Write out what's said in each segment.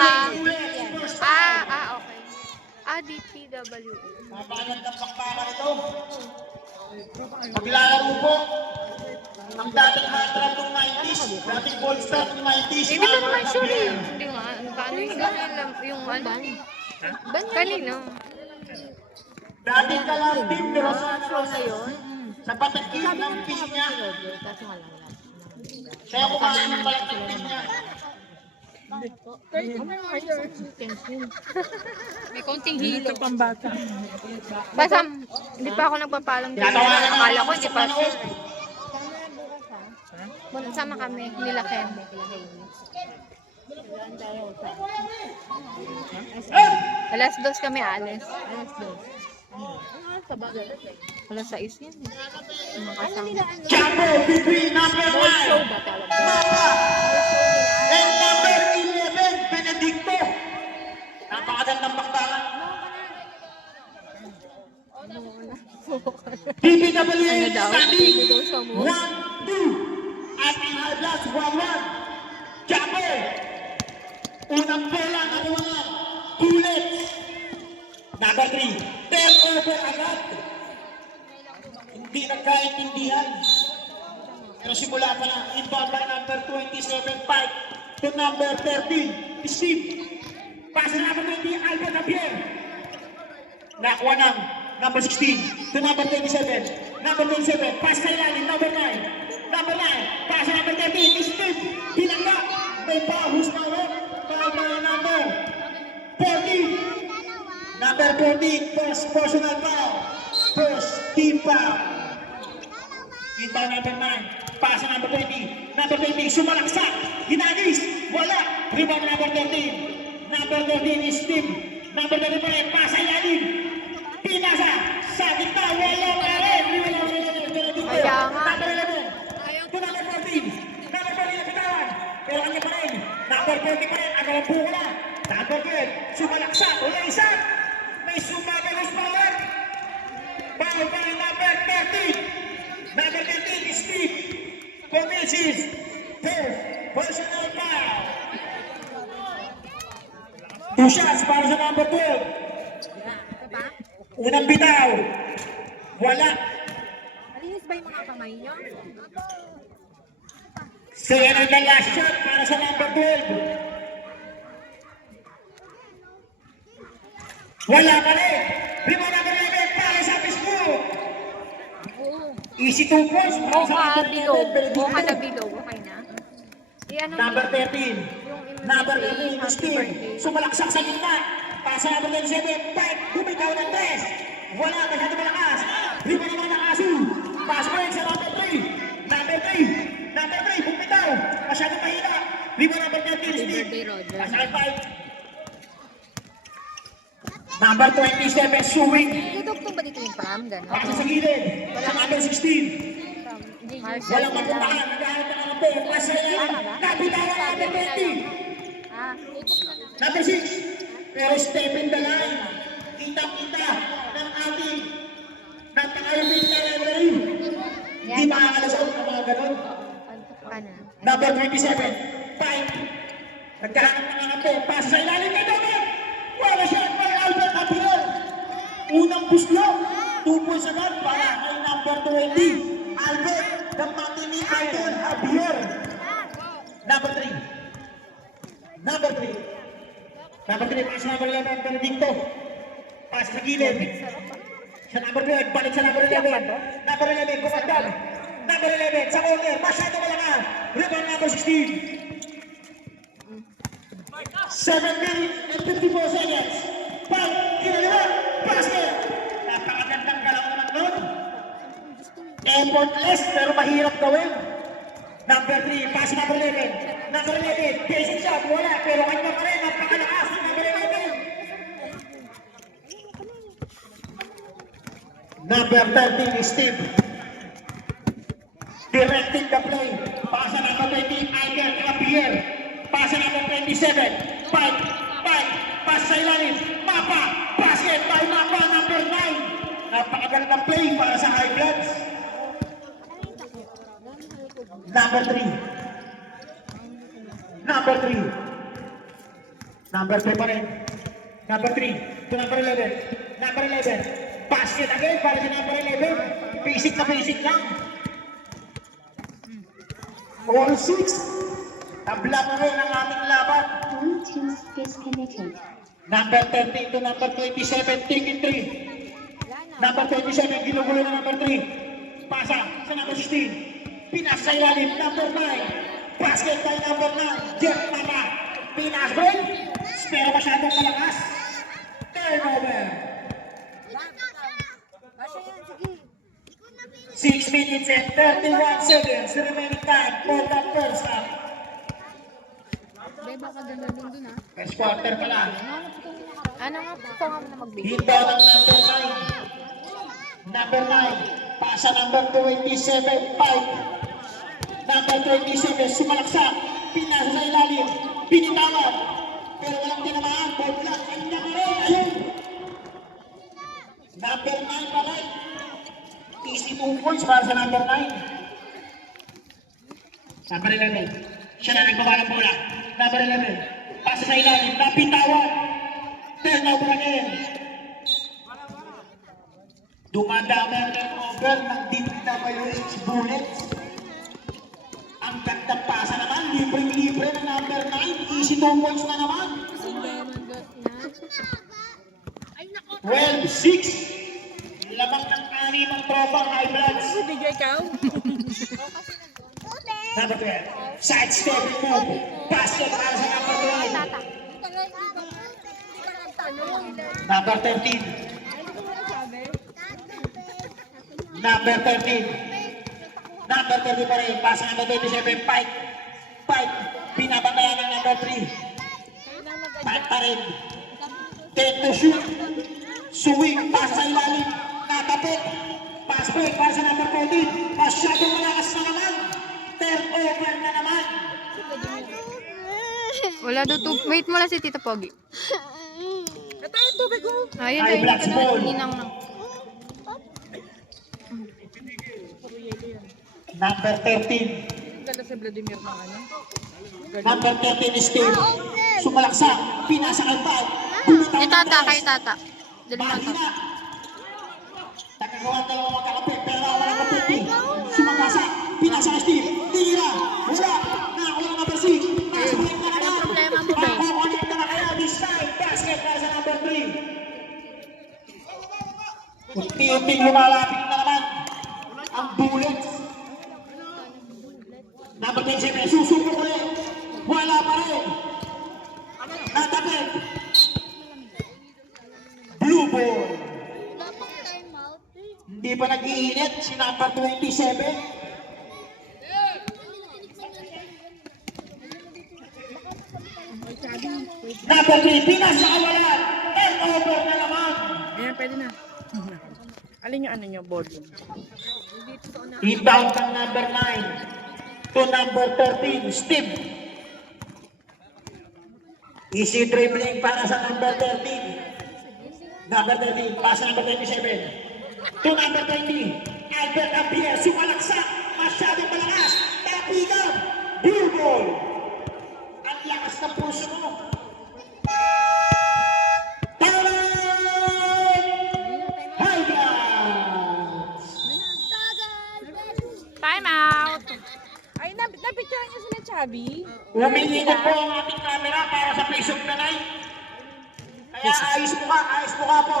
Okay. DPWE. Mabayad ng pakpaka nito. Maglalaro po ang dating hatrap ng 90s, dating ball star ng 90s. Hindi ko naman sure eh. Hindi nga, paano yung ano? Kanino? Dating kalang team, pero sana sa patakil ng pin niya. Kaya kumain ng balat ng pin niya. May konting hilo. Basta, hindi pa ako nagpapalam din. Akala ko, hindi pa. Sama kami, nila Ken. Alas 2 kami alis. Alas 6 yan. Chapo between number 1 and number 11 Benedicto. Napakagandang bakbakan. DPWA standing 1-2 at ang high blast 1-1. Chapo unang bola nakuha Tulit. Number 3 turnover agad. Hindi nagkaintindihan. Pero simula pa lang, inbound by number 27, Pike to number 13, Steve. Pasa number 20, Albert Javier. Nakuha ng number 16 to number 27. Number 27, pass sa ilalim, number 9. Number 9, pasa number 13, Steve. Pinangga, may pahus na ulit. Foul by number 14. Number 14, first personal foul. First team foul. Inbound number 9, pasa number 20. Number 20, sumalaksak. Hinagis, wala. Rebound number 13. Number 13 is Steve. Number 13, pasa ilalim. Pinasa, sa gitna, wala pa rin. Kaya nga. Number 11, to number 14. Number 14 na bitawan. Pero kanya pa rin. Number 40 pa rin, agawang buko na. Number 12, sumalaksak. Wala isa. May sumagalos power. Foul by number 13. Number 13 is Steve. Commits first personal foul. 2 shots para sa number 12. Unang bitaw. Wala. Malinis ba yung mga kamay nyo? Second and the last shot para sa number 12. Wala pa rin. Rebound number 11 para sa Facebook. Easy 2 points. Mocha below. Mocha na below. Okay na. Number 13. Number 13 is Steve. Sumalaksak sa gitna. Pasa number 27. Pike. Bumitaw ng 3. Wala. Masyado malakas. Rebound naman ng Asu. Pasa pa rin sa number 3. Number 3. Number 3. Bumitaw. Masyado mahina. Rebound number 13 is Steve. Pasa ng 5. Number 27, Suwing. Dudugtong ba dito yung pram? Gano'n? Pasa sa gilid. Sa number 16. Walang mapuntahan. Naghahanap na ng pera. Pasa yan. Napitawan ang number 20. Number 6. Pero step in the line. Kita-kita ng ating napaka-elite na library. Hindi makakalasot ng mga ganon. Number 27, Pike. Naghahanap na ng pera. Pasa sa ilalim na doon. Wala siya at may Albert Javier. Unang puslo. 2 points agad para kay number 20. Albert, the matini Albert Javier. Number 3. Number 3. Number 3, pass number 11, Benedicto. Pass sa gilid. Sa number 12, balik sa number 11. Number 11, kumandal. Number 11, sa corner, masyado malakas. Rebound number 16. 7 minutes and 54 seconds. Pag kinaliwan, basket. Napakagandang galaw naman nun. Effortless pero mahirap gawin. Number 3, pass number 11. Number 11, basic shot, wala. Pero kanya pa rin, napakalakas. Number 11. Number 13 is Steve. Directing the play. Pasa number 20, Albert Javier. Pasa number 27. Pike, pass sa ilalim, mapa, basket by mapa, number 9. Napakagandang play para sa High Bloods. Number 3. Number 3. Number 2 pa rin. Number 3 to number 11. Number 11. Basket again para sa number 11. Basic na basic lang. All 6. Tabla pa rin ang aming laban. Bluetooth disconnected. Number 13 to number 27. Taking 3. Number 27. Ginugulo na number 3. Pasa sa number 16. Pinas sa ilalim. Number 9. Basket by number 9. Jeff Mama. Pinas break. Pero masyadong malakas. Turnover. 6 minutes and 31 seconds remaining time for the first half. Beba ka ganun dun ha. First quarter pa lang. Ano nga, ikaw nga na magbigay. Hinto ng number 9. Number 9. Pasa number 27. 5. Number 27. Sumalaksak. Pinasa sa ilalim. Pinitawan. Pero walang tinamaan. Ball block. Ang nakaroon. Ayun. Number 9 pa lang. Easy 2 points para sa number 9. Number 11. Siya na nagbaba ng bola. Number 11. Pasa sa ilalim. Napitawan. Turnover again. Dumadama ang turnover ng DPWH Bullets. Ang gandang pasa naman. Libre-libre ng number 9. Easy 2 points na naman. 12-6. Lamang ng animang tropang high bloods. Bigay ka? Number 12. Side step move. Basket para sa number 12. Number 13. Number 13. Number 30 pa rin. Pasa number 27. Pike. Pike. Pinabantayan ng number 3. Pike pa rin. 10 to shoot. Swing. Pasa sa ilalim. Natapit. Pass break para sa number 14. Masyadong malakas na naman. Turnover na naman. Wala daw tubig. Wait mo lang si Tita Pogi. Ito yung tubig ko. Ayun, High bloods ball. Ninang na. Number 13. Ganda si Vladimir ng ano. Number 13 is Steve. Sumalaksak. Pinasa kay Pike. Bumitaw Kay ng Tata, press. kay Tata. Dali mo to. Mahina. Takagawa dalawang magkakapit. Pero wala ng 50. Sumakasa. Pinasa kay Steve. Tira. Wala. Nakakuha ng number 6. Nasa break na naman. Anong problema mo, be? Makakunik na kaya this time. Basket para sa number 3. Unti-unting lumalapit na naman ang Bullets. Number 27. Susubok ulit. Wala pa rin. Natapit. Blue ball. Hindi pa nag-iinit si number 27. Number 3, Pinas sa kawalan. Turnover na naman. Ayan, pwede na. Alin yung ano nyo, board? Inbound ng number 9 to number 13, Steve. Easy dribbling para sa number 13. Number 13, pasa number 27. To number 20, Albert Abier, sumalaksak. Masyadong malakas. Tapigan. Blue ball. Ang lakas ng puso mo. Time out. Ay, napicturean niyo sila, Chubby. Umiikot po ang ating camera para sa face of the night. Kaya ayos mo ka po.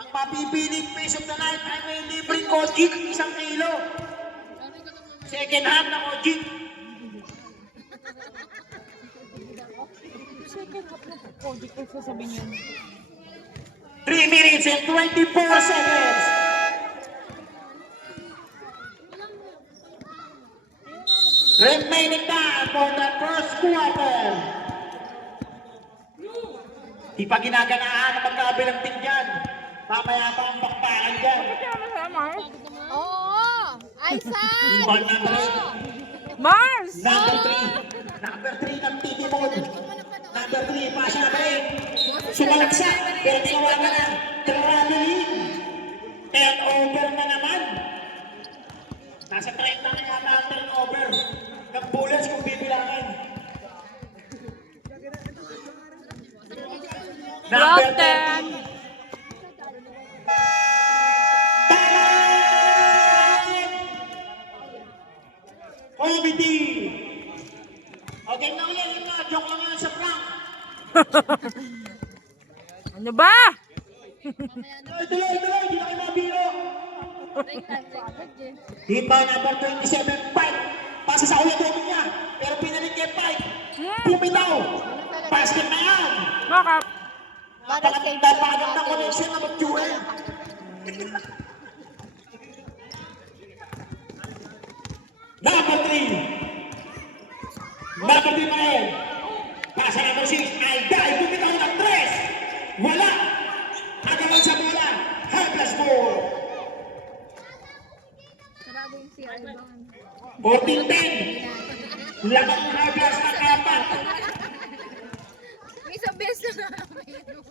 Ang mapipiling face of the night ay may libreng Kojik, 1 kilo. Second hand na Kojik. Kodi ko sasabihin yun. 3 minutes and 24 seconds. Remaining time for the first quarter. Di pa ginaganaan ang magkabilang team dyan. Mamaya pa ang bakbakan dyan. Oo. Isaac. Inbound number 8. Mars! Number 3. Number 3 ng Titimon. Number 3, pasa na ba rin? Sumalagsak. Pero tinawagan na. Traveling. Turnover na naman. Nasa 30 na yata ang turnover ng Bullets kung bibilangin. Number 12-10. 10. Comedy. Okay na ulit, yun na. Joke lang yun sa prank. Ano ba? Tuloy, hindi na kayo mabiro. Hita number 27, Pike. Pasa sa ulit niya. Pero pinalit kay Pike. Bumitaw. Basket na yan. Bakit? Napakagandang ng connection na mag-duel. Number 3. Number 3 pa rin. Pasa number 6. Alday. Bumitaw ng 3. Wala. Hanggang sa bola. Helpless ball. 14-10. Laban ng helpless na kapat.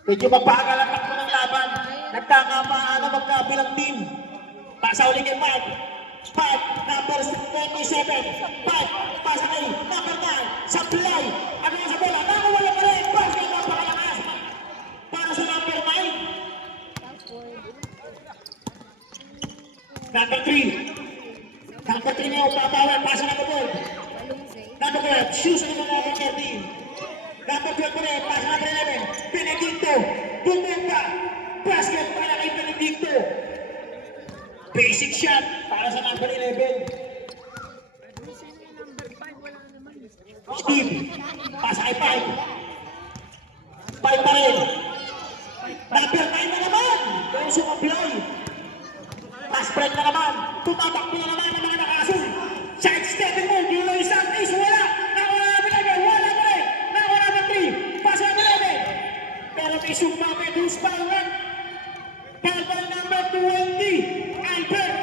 Medyo magpakagalapak mo ng laban. Nagkakapaano magkabilang team. Pasa ulit kay Mike. Mike, number 27. Mike, pasa kay number 9. Supply. Ano nga sa bola? Nakawala ka rin. Basket na pakalakas. Para sa number 9. Number 3. Number 3 niya upapawan. Pasa na ka ball. Number 12. Shoes na naman number 13. Number 12 pa rin. Pasa number 11. Benedicto. Bumumba. Basket para kay Benedicto. Basic shot para sa number 11. Steve. Pasa kay 5. 5 pa rin. Number 9 na naman. Pero sumablay. Pass break na naman. Tumatakbo na naman ang mga nakasul. Side stepping mo. Dilo isang ace. Wala. Nakawala na naman. Wala pa rin. Nakawala na 3. Pass na naman. Pero may sumapit. Who's foul? Foul number 20. Albert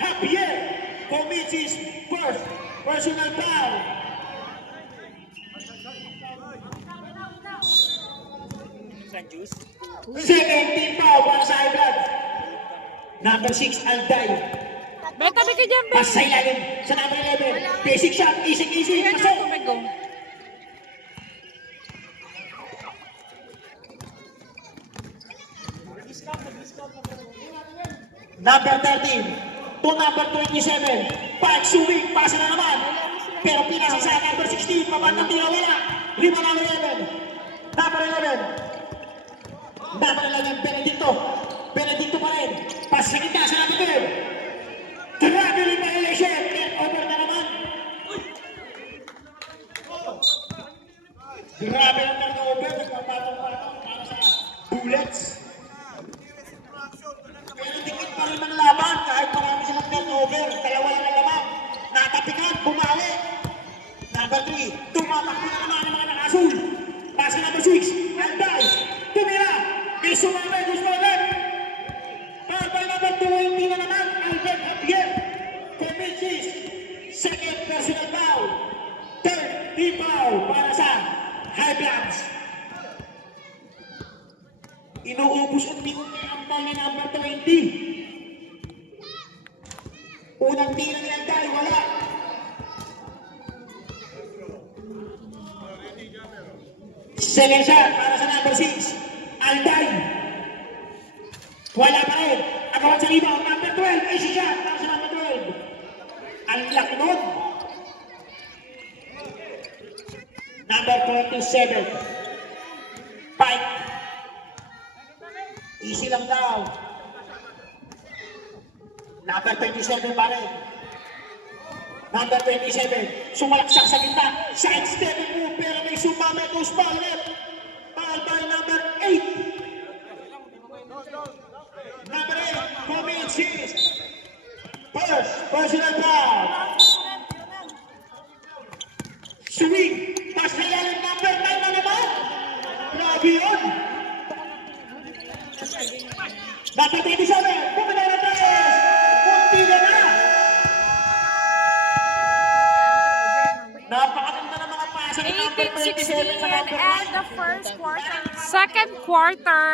Javier commits his first personal foul. Second team foul para sa Ibland. Number 6, Alday. Beta tabi ka dyan, Pas sa ilalim sa number 11. Basic shot, easy. Yan Pasok. ang tubig ko. Number 13 to number 27. Park swing, pasa na naman. Pero pinasa sa number 16. Pabantang tinawala. 5 number 11. Number 11. Number 11, Benedicto. Benedicto pa rin. Pas sa kita sa number 12. Traveling violation. Over na naman. Grabe ang turnover. Nagpapatong-patong para sa Bullets. Pero dikit pa rin ang laban kahit marami silang turnover. Dalawa lang ang laban. Natapikan, bumawi. Number 3, tumatakbo na naman ang mga nakasul. Pasa number 6, Alday. Tumira. May sumama, gusto ulit. Pabay number 20 na naman, Albert Javier. Commits his second personal foul. Third team foul para sa High Bloods. Inuubos unti-unti ang foul ni number 20. Unang tira ni Alday, wala. Second shot para sa number 6, Alday. Wala pa rin. Agawan sa rebound, number 12, easy shot para sa number 12. Ang laki nun. Number 27, Pike. Easy lang daw. Number 27 pa rin. Number 27, sumalaksak sa gitna. Side stepping move, pero may sumama to Spallet. Foul by number 8. Number 8, commits his first personal foul. Swing, pass na yan, number 9 na naman. Grabe yun. Number 27, bumila na tayo. Munti na na. Napakaganda ng mga pasa ni number 27 sa 18-16 number and 9. the first quarter. Second quarter.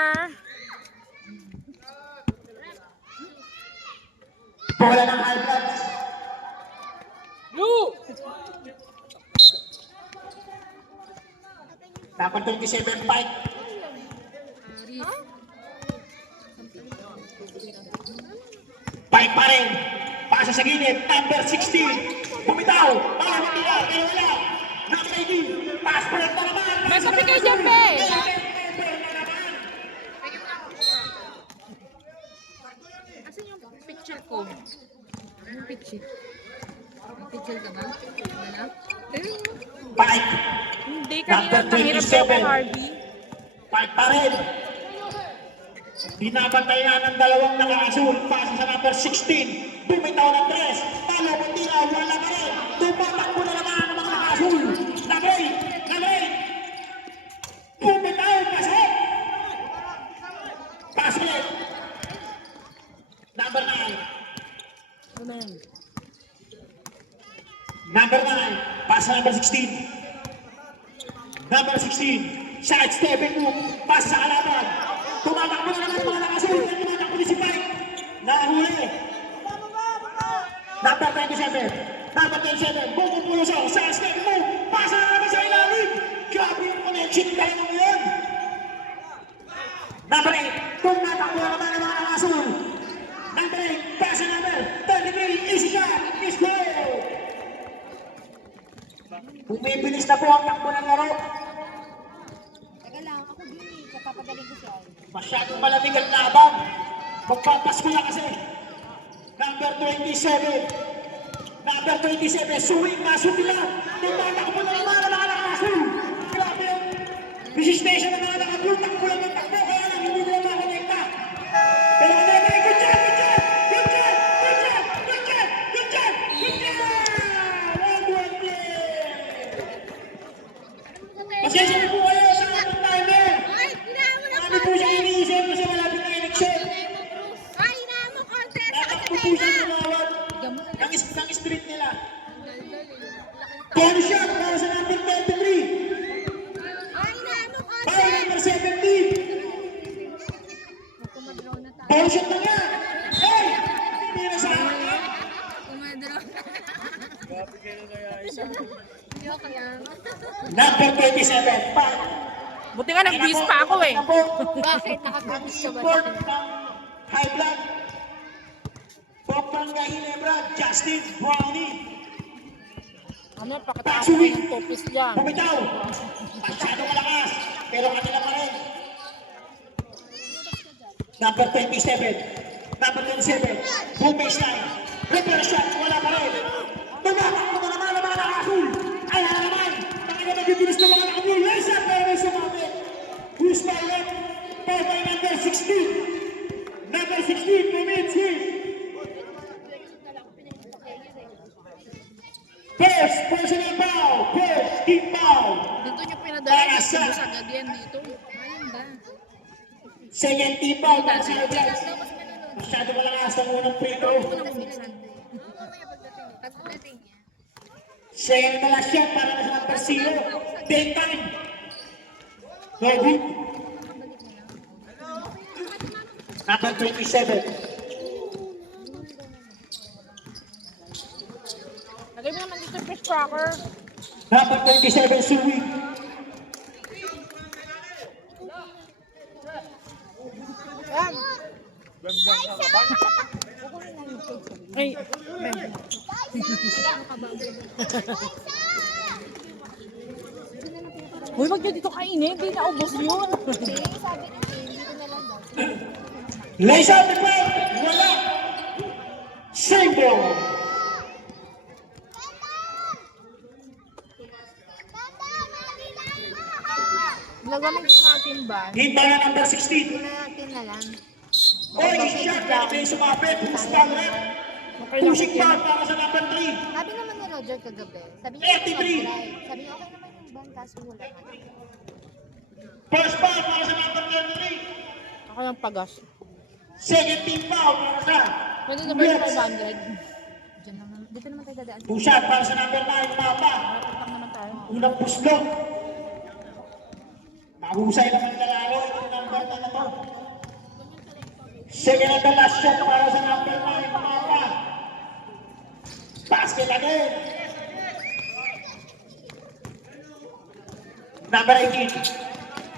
Bola ng High Bloods. Number 27, Pike. Fight pa rin. Pasa sa gilid. Number 16. Bumitaw. Parang tira. Pero wala. Number 18. Pass break na naman. May kape kayo dyan, be. Asan yung picture ko? Yung picture? May picture ka ba? Wala? Fight. Hindi, kanina mahirap daw kay Harvey. Fight pa rin. Binabantayan ng dalawang naka-asul. Pasa sa number 16. Bumitaw ng 3. Talo, bundira, wala pa rin. Tumatakbo na naman ang mga naka-asul. Nabay, nabay. Bumitaw, pasok. Pasok. Number 9. Ano yan? Number 9. Pasa number 16. Number 16. Side stepping move. Pasa sa kalaban. Tumatakbo na naman ang mga naka-asul. Tumatakbo ni si Mike. Nahuli. Number 27. Number 27. Bumupulo siya. Side stepping move. Pasa na naman sa ilalim. Grabe yung connection kayo nung yun. Number 8. Tumatakbo na naman ang mga naka-asul. Number 8. Pasa number 33. Easy shot. Is goal. Bumibilis na po ang takbo ng laro. Teka lang, ako din eh. Kapapagaling ko siya. Masyadong malamig ang laban. Magpapasko na kasi. Number 27. Number 27. Swing na lang. Tumatakbo na naman ang mga naka-asul. Grabe yung resistensya ng mga naka-blue. Takbo lang ng takbo. Kaya lang hindi nila makonekta. Pero ano na, good job, good job! Good job! Good job! Good job! Good job! Good job! 120! Pasensya na po kayo sa ating timer. Ay, hinaan mo na Ano po siya iniisip kasi malapit na eleksyon. Ay, hinaan mo konti. Tatakbo po siya tumawag ng street nila. Ball shot para sa number 23. Ay, hinaan mo konti. Para number 17. Ball shot na nga. Hey! Hindi na sa akin. Kumadro. Joke lang. Number 27. Buti nga nag-bis pa ako eh. Bakit? Nakakabis ka ba? Report ng high blood. Pampanga Ginebra, Justin Brownie. Ano, pakataas ko ng topis dyan. Bumitaw. Masyado malakas. Pero kanila pa rin. Number 27. Number 27. Full baseline. Repair shot. Wala pa rin. Tumatakbo na naman ang mga naka-asul. Ay, na naman. Pakita nabibilis ng mga naka-blue. Laser pero may sumabit. Who's by left? By number 16. Number 16 commits his first personal foul. First team foul. Dito nyo pinadala yung sa agad yan dito. Ayun ba? Second team foul para sa Rebels. Masyado malakas ang unang free throw. Second na last shot para sa number 0. Daytime. No good. Number 27. Lagay mo naman dito fish cracker. Number 27, Suwi. Yan. Ay, Uy, wag nyo dito kainin. Hindi naubos yun. Lays out the crowd. Wala. Same ball. Gagamitin natin ba? Hinta na number 16. Natin na lang. Oy, shot na may sumapit. Who's that rep? Pushing foul para sa number 3. Sabi naman ni Roger kagabi. Sabi niya, 83. sabi niya, okay naman yung ban, kaso wala nga. First foul para sa number 33. Ako yung pagas. Second team foul para sa Pwede na ba yung Reds. 500? Diyan naman. Dito naman tayo dadaan. Two shot para sa number 9, Mata. Tutang naman tayo. Unang puslog. Mahusay naman lalalo itong number na to. Second and the last shot para sa number 9, Mata. Basket again. Number 18.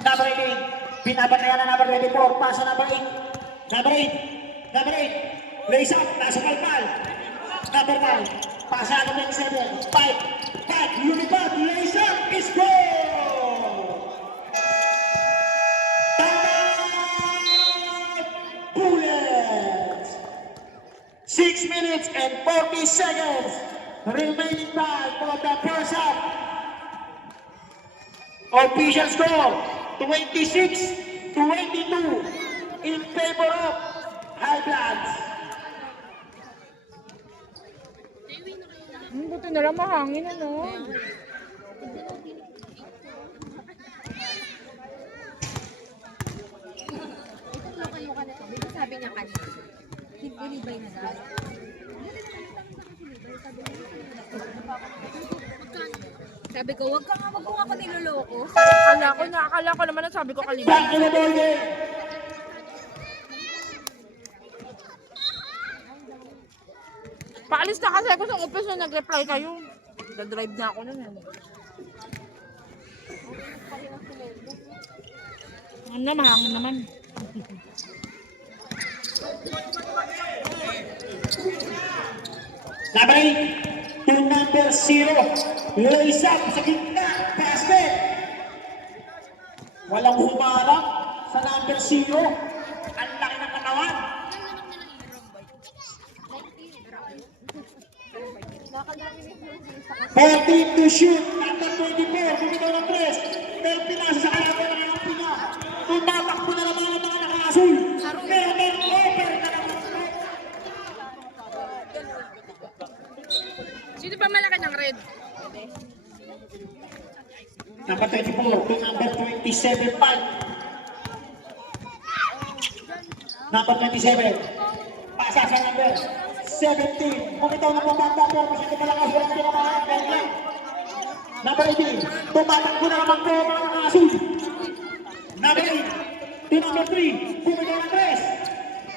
Number 18. Binabantayan na number 24. Pasa number 8. Number 8. Number 8, lace up, nasa palpal. Number 9, pasa number 7, 5, lumipad, lace up, is goal! Time! Bullets! 6 minutes and 40 seconds remaining time for the first half. Official score, 26-22 in favor of High Bloods. Buti na lang mahangin, ano? Sabi niya kanina. Nilibay na daw. Sabi ko, wag mo ako niloloko. Akala ko naman na sabi ko kalibay. Back in the ball game. Paalis na kasi ako sa office na nag-reply kayo. Nag-drive na ako nun. Ano, mahangin naman. Number 8 to number 0. Lace up sa gitna. Basket. Walang humarap sa number 0. Ang laki ng katawan. 14 to shoot. Number 24. Bumitaw ng press. Pero pinasa sa kalaban ng mga pina. Tumatakbo na naman ang mga naka-asul. Pero may over na naman. Sino pa malaki ng red? Number 24 to number 27, 5. Number 27. Pasa sa number 17. Bumitaw na pumanda pero masyado malakas. Walang pinamahan. Number 18. Tumatakbo na naman po mga naka-asul. Number 8 to number 3. Bumitaw ng press.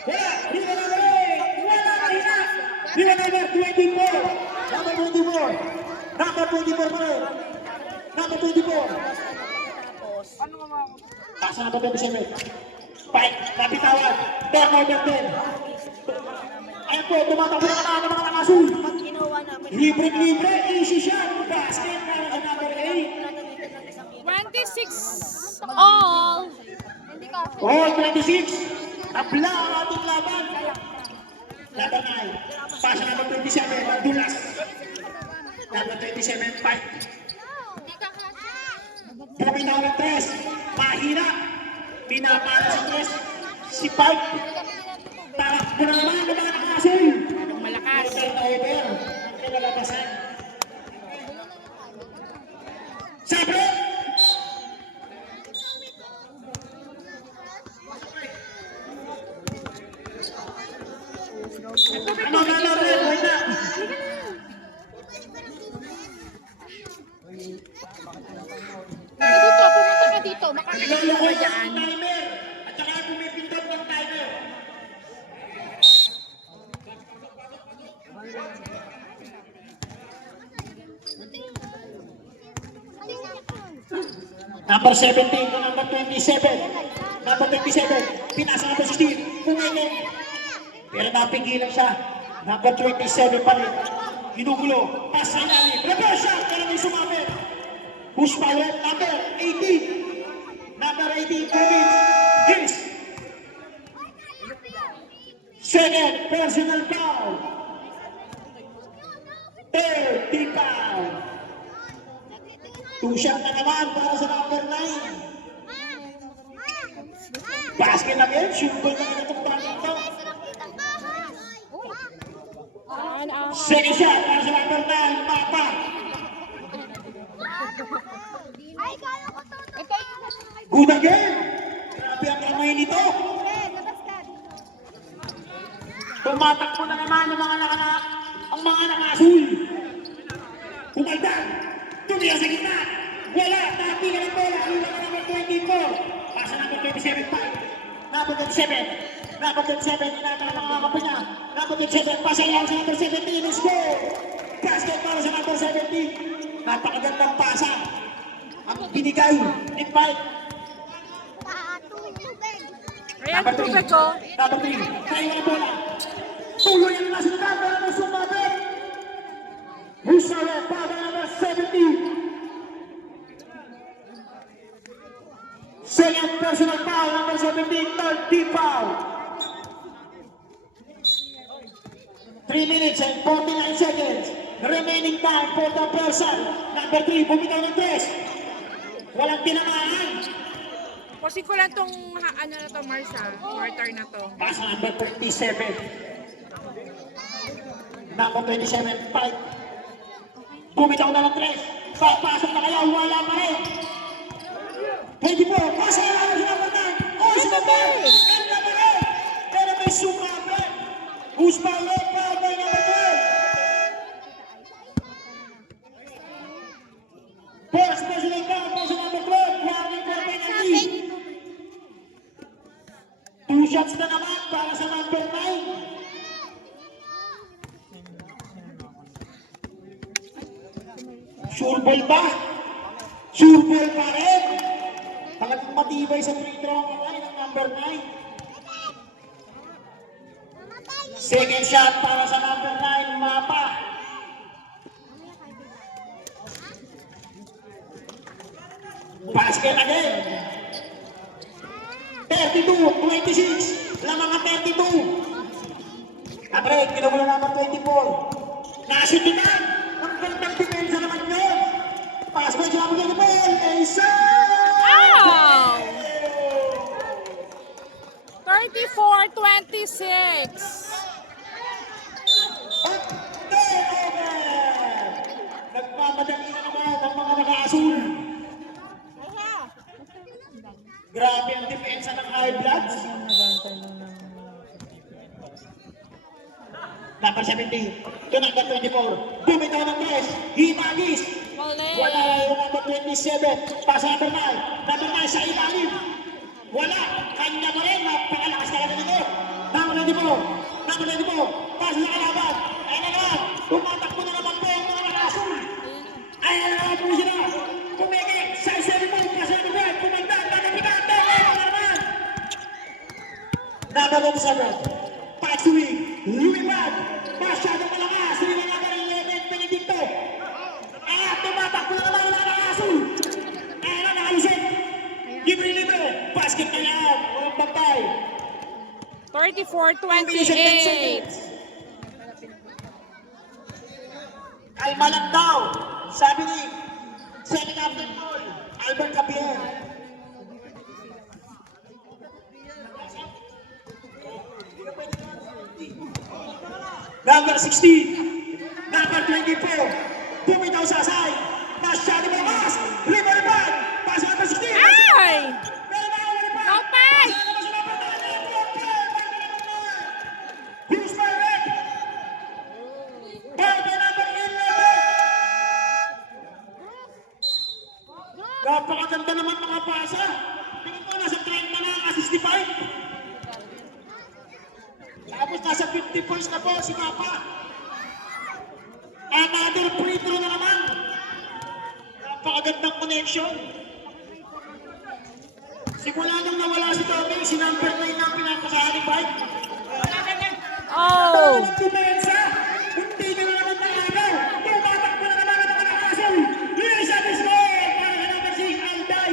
Wala. Hindi na number 8. Wala na hina. Hindi na number 24. Number 24. Number 24 pa rin. Number 24. Pasa number 27. Fight. Napitawan. Turnover 10. Ayan po, tumatakbo na naman ng mga nakasul. Libre-libre. Easy shot. Basket para sa number 8. 26 all. All 26. Tabla ang ating laban. Number 9. Pasa number 27. Magdulas. Number 27. Fight. Bumitaw ng 3. Mahirap. Pinapala sa 3. Si Pipe. Tarakbo na naman ng mga nakasul. Malakas. Turnover. Ang kinalabasan. Sabi! Ano na na rin? Wait na. Dito, pumunta ka dito. Makakakita Lalo ka ko dyan. ang timer. At saka pumipindot ng timer. Number 17 to number 27. Number 27. Pinasa number 16. Pumili. Pero napigilan siya. Number 27 pa rin. Ginugulo. Pass sa ilalim. Reverse shot. Pero may sumabit. Push power. Number 18. Number 18. Chris. Second personal foul. Third team foul. Two shot na naman para sa number 9. Basket again. Shoot ball na itong batang to. Second shot para sa number 9. Mapa. Good again. Grabe ang kamay nito. Tumatakbo na naman ang mga nakasul. Pumaldan. Tumiya sa gitna. Wala. Tapi ka ng bola. Hula ka number 24. Pasa number 27. Number 27. Number 27. Inata ng mga kapo niya. Number 27. Pasa lang sa number 17. Let's go. Basket para sa number 17. Napakagandang pasa. Ang binigay ni Mike. Ayan, Number 3. tubig ko. Number 3. Kaya yung bola. Tuloy ang nasa lugar. Pero may sumabit. Hussawe, para number 17. Second personal foul, number 17, third team foul. 3 minutes and 49 seconds. Remaining time for the person. Number 3, bumitaw ng 3. Walang tinamaan. Pasin ko lang tong, ano na to, Marsa. Quarter na to. Pass number 27. Number 27, fight. Bumitaw na ng 3. Papasok na kaya, wala pa rin. 24, pasa na lang sa number 9. Oh, si number 8. Pero may sumabit. Who's power? Power by number 12. First personal foul, person number 12. Warning for penalty. 2 shots na naman para sa number 9. Sure ball ba? Sure ball pa rin. Talagang matibay sa free throw ang kamay ng number 9. Second shot para sa number 9, Mapa. Basket again. 32-26. Lamang ang 32. Abreak, kinabula number 24. Nasitinan. Ang gandang depensa naman yun. Pass mo siya ng ball. Isa! Ow! 34-26. Nagmamadali na naman ang mga naka-asul. Grabe ang depensa ng High Bloods. Number 17 to number 24. Bumitaw ng press. Himagis. Wala yung number 27. Pasa number 9. Number 9 sa ilalim. Wala. Kanya pa rin. Napakalakas na kanya nito. Number 24. Number 24. Pasa sa kalaban. Ayun na naman. Tumatakbo na naman po ang mga nakasul. Ayun na naman po sila. Kumigit. Sa isa rin po. Pasa number 9. Pumagdang. Nakapitan. Ayun na naman. Number 27. Patsui. Lumipad. Masyadong malakas. Hindi na naman 11. Benedicto. At tumatakbo na naman ang mga nakasul. Ayun na nakalusip. Libre-libre. Basket na yan. Walang bantay. 34-28. Kalma lang daw. Sabi ni Senate Captain Paul, Albert Capier. Number 16. Number 24. Bumitaw sa side. Masyado malakas. Libre-libre. Pasa number 16. Ay! Pero nakawalipad. No pass! Who's my red? By number 11. Napakaganda naman mga pasa. Tingin ko nasa 30 na ang 65. Tapos nasa 50 points na po si Papa. Another free throw na naman. Napakagandang connection. Simula nang nawala si Tommy, si number 9 na pinapasahaling bike. Oh! Ang tumensa, hindi na naman nakagaw. Tumatakbo na naman ang mga nakasal. Lisa Bisbol para sa number 6, Alday.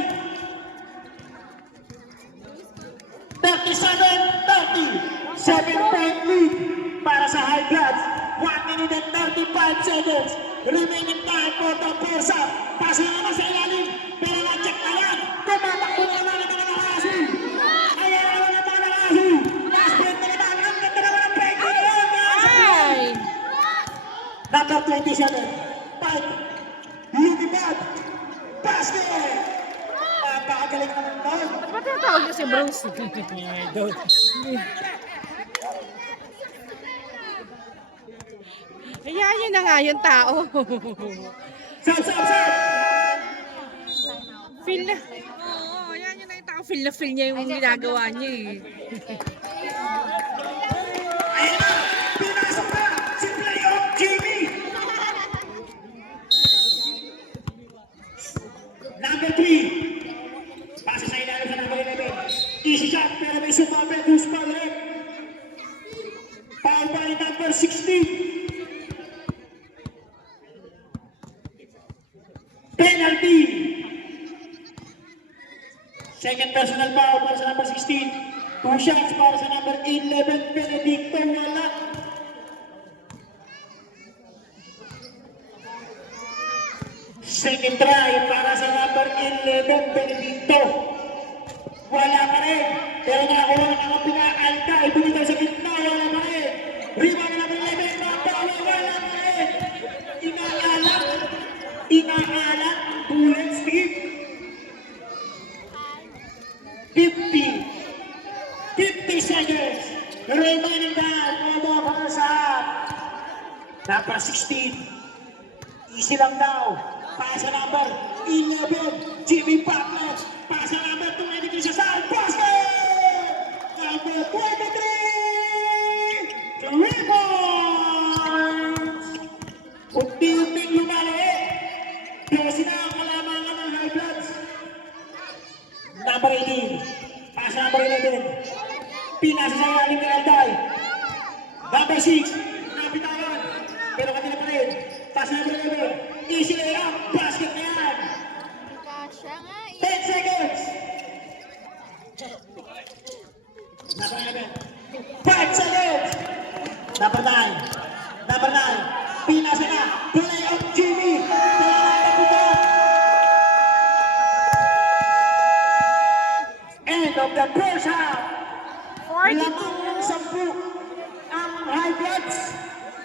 37-30. 7-point lead para sa High Bloods. 1 minute and 35 seconds. Remaining time for the Persa. Pasa na naman sa ilalim. Pero na-check na lang. Tumatakbo na naman ang mga nakasal. Ayan na naman ang mga nakasal. Last break na naman. Ang ganda naman ang break. Ay! Number 27, Pike, lumipad, basket! Napakagaling naman doon. Ba't tinatawag niyo si Bruce? Ayan, yun na nga yung tao. Sab! Feel na. Oo, ayan yun na yung tao. Feel na feel niya yung ginagawa niya eh. Ayun na! Pinasok na! Si Playoff Jimmy! Number 3, pasa sa ilalim sa number 11. Easy shot pero may sumabit. small rep. Foul by number 16. Penalty. Second personal foul para sa number 16. 2 shots para sa number 11, Benedicto, wala. Second try para sa number 11, Benedicto. Wala pa rin. Pero nakakuha ng mga pinaka-alta. Ibunitaw sa gitna, wala pa rin. Rebound na number 11, Matawa, wala pa rin. Inaalat. Inaalat. Bullet Steve. 50 seconds. Remaining down. Todo para sa number 16. Easy lang daw. Pasa number 11. Jimmy Butler. Pasa number 23 sa side. Basket! Number 23. 3 points. Unti-unting lumali. Pero sila ang kalamangan ng High Bloods. Number 18. Pasa number 11. Pinasa sa ilalim ni Alday. Number 6. Napitawan. Pero kanila pa rin. Pasa number 11. Easy layup. Basket na yan. 10 seconds. Number 11. 5 seconds. Number 9. Number 9. Pinasa na. Play of Jimmy. End of the first half. 42. Lamang ng 10 ang High Bloods.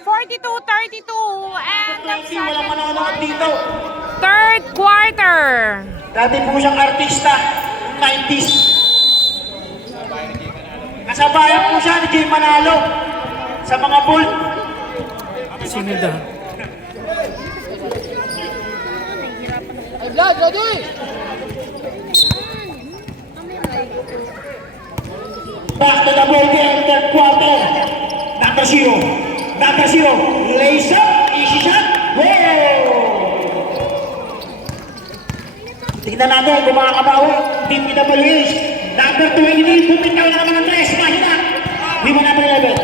42-32 and the Walang manonood dito. third quarter. Dati po siyang artista, 90s. Kasabayan po siya ni Jay Manalo sa mga bull. Sinida. Back to the ball game, third quarter. Number 0. Number 0. Lays up. Easy shot. Wow! Tignan natin kung makakabawi. Team PWH. Number 20. Bumitaw na naman ng 3. Mahina. Di mo number 11.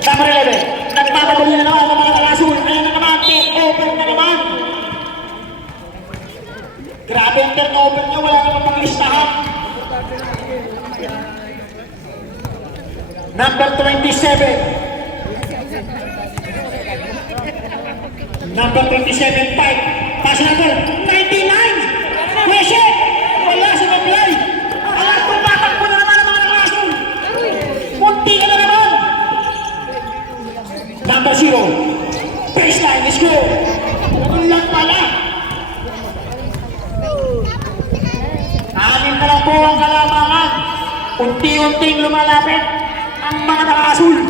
Number 11. Nagpapabali na naman ng mga talasul. Ayan na naman. Turnover na naman. Grabe ang turnover niya. Wala naman pang listahan. Number 27. Number 27, Pike. Pass number 99. Question. Wala sa mag-play. Alam, tumatakbo na naman ang mga nakasol. Munti ka na naman. Number 0. Baseline, let's go. Lang pala. 6 na lang po ang kalamangan. Unti-unting lumalapit ang mga nakasol.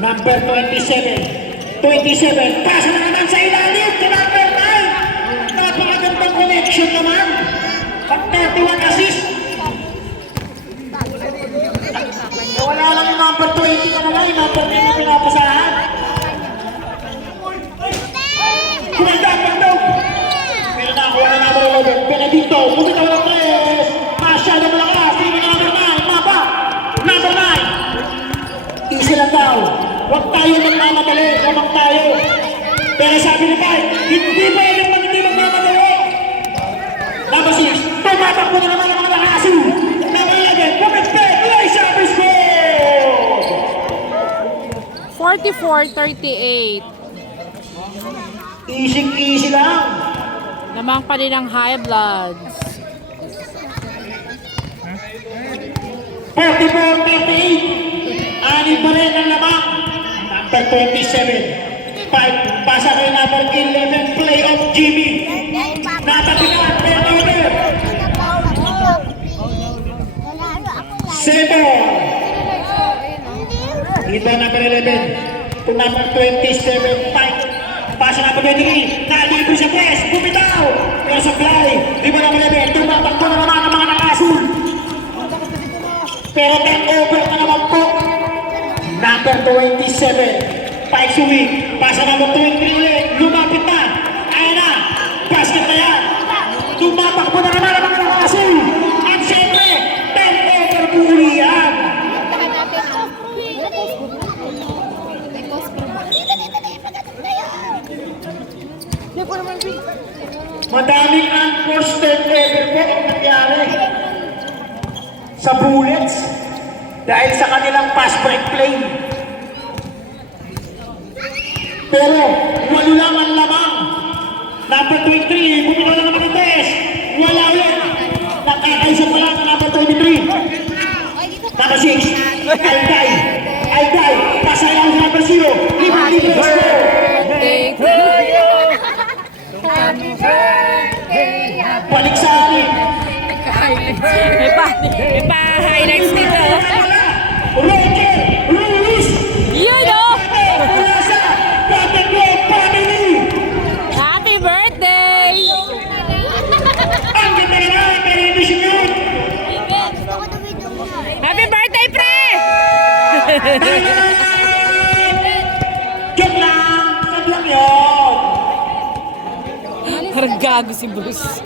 Number 27. 27, pasa na naman sa ilalim, sa number 9. Napakagandang connection naman. At 31 assist. Wala lang yung number 20 ka na lang, yung number 10 yung pinapasahan. Kumanda, pagdog. Pero nakakuha na number 11, Benedicto, bumitaw ng 3. Masyado malakas, tingin number 9, mapa. Number 9. Easy lang daw. Huwag tayo magmamadali, lamang tayo. Pero sabi ni Pai, hindi pa yung hindi magmamadali. Number 6, tumatakbo na naman ang mga nakaso. Number 11, pumipit, play service goal! 44-38. Easy lang. Lamang pa rin ang High Bloods. 44-38. Ani pa rin ang lamang. Number 27. 5. Pasa kay number 11. Play of Jimmy. Natapikan. Turnover. 7. Ito number 11. To number 27. 5. Pasa number 23. Nalibre sa press. Bumitaw. Pero supply. Di ba number 11. Tumatakbo na naman ang mga nakasul. Pero turnover na naman po. Number 27, Pike Suwig. Pasa number 23 ulit. Lumapit na. Ayan na. Basket na yan. Tumatakbo na naman ang mga nakasul. At syempre, turnover po ulit yan. Madaming unforced turnover po ang nangyari sa Bullets dahil sa kanilang pass break play. Pero walo lang ang lamang. Number 23, bumitaw na naman ang test. Wala ulit. Nakakaisa pa lang ang number 23. Number 6, Alday. Alday, pasaya sa number 0. Happy birthday to you. Happy birthday. Balik sa akin. May pa-highlights dito. Roger Ruiz. Yun o! Mula sa Pateglo Family. Happy birthday! Ang ganda naman, television yun. Happy birthday, pre! Joke lang, joke lang yun. Parang gago si Bruce.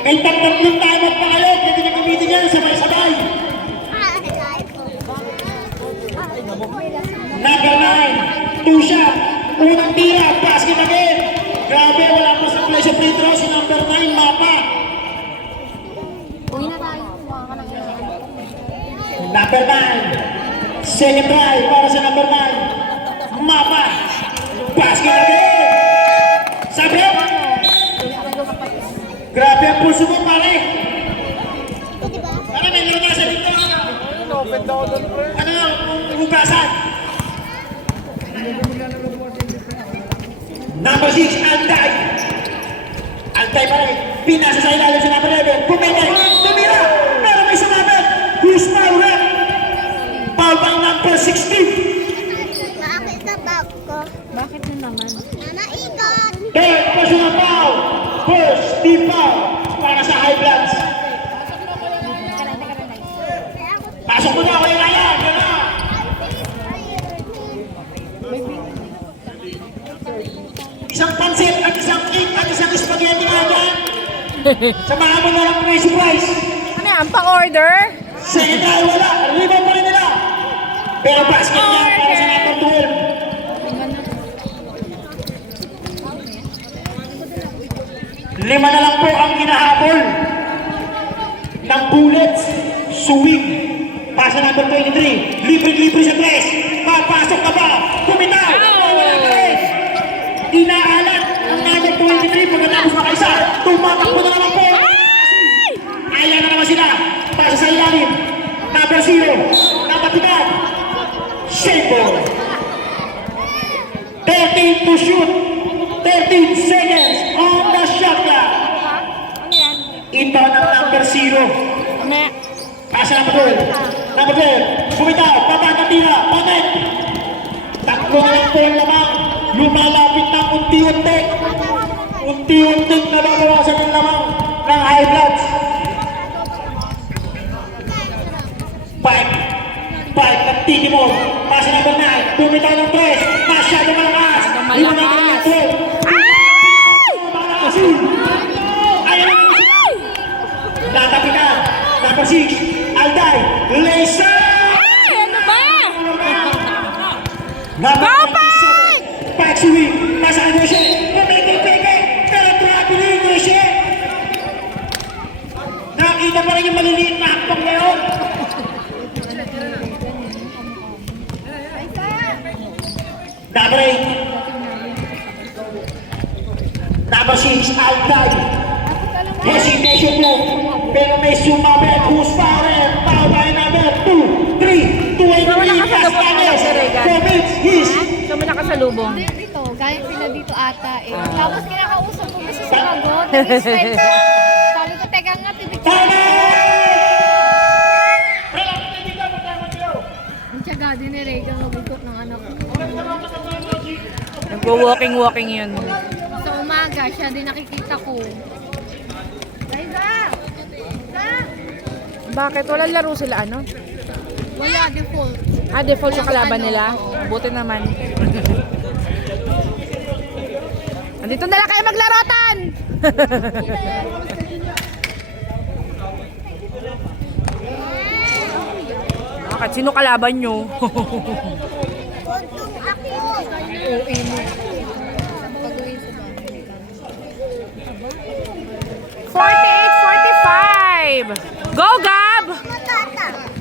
May tatlong tamat pa kayo, pwede nyo gamitin yan, sabay-sabay. Number 9, Tusha, unang tira, basket again. Grabe, wala pa sa play sa free throw, si number 9, Mapa. Uwi na tayo. Number 9, second try para sa number 9, Mapa. Basket again. Sabi, grabe ang puso mo, pare. Ano, may nilunasa dito? Ano, hugasan? Number 6, Alday. Alday pa rin. Pinasa sa ilalim sa number 11. Pumigay. Tumira. Pero may sumabit. Who's foul rep? Foul by number 16. Bakit sa bag ko? Bakit na naman? Mama, ikot! Third personal foul. First team foul para sa High Bloods. Pasok mo na ako yung Ryan. Yan na. Isang pansit at isang cake at isang spaghetti nga dyan. Samahan mo na lang may surprise. Ano yan? Pang-order? Second try, wala. Rebound pa rin nila. Pero basket niya para sa number 12. 5 na lang po ang hinahabol ng Bullets. Swing. Pasa number 23. Libre-libre sa press. Papasok ka ba? Kumitaw. Wala pa rin. Inaalat ang number 23 pagkatapos makaisa. Tumatakbo na naman po. Ayaw na naman sila. Pasa sa ilalim. Number 0. Napatigan. Shable. 13 to shoot. 13 seconds on the shot clock. Ito ng number 0. Pasa number 12. Number 12. Bumitaw. Papakatira. Patek. Takbo na lang po ang lamang. Lumalapit na unti-unti. Unti-unting nababawasan ng lamang ng High Bloods. 5 nagtiti mo. Pasa number 9. Bumitaw ng 3. Masyado malakas. Lima na ng 12. Malakasin. Ayaw na naman sila. Natapitan. Number 6. Alday. Laser. Ano ba? Number 27. Back swing. Pasa kay Goshe. Pumeke-peke. Pero traveling Goshe. Nakita pa rin yung maliliit na hakbang ngayon. Number 8. Number 6, Alday. Hesitation mo. Pero may sumabit. Who's fouled? Foul by number 2, 3, 2-8-3. Castanes. 4 minutes. His. Saan mo nakasalubong? Dito, galing sila dito ata eh. Tapos kinakausap ko kasi sa bagot. Nag-expect ko. Sabi ko, teka nga, tibig ko. Ang tiyaga din ni Regan mag-ikot ng anak ko. Nagwo-walking yun. Sa umaga, siya din nakikita ko. Liza! Liza! Bakit? Walang laro sila ano? Wala, default. Default yung kalaban nila? Buti naman. Andito na lang kayo maglarotan! Bakit? Sino kalaban nyo? Oo, mo. Pag-uwi sa bahay. Go, Gab!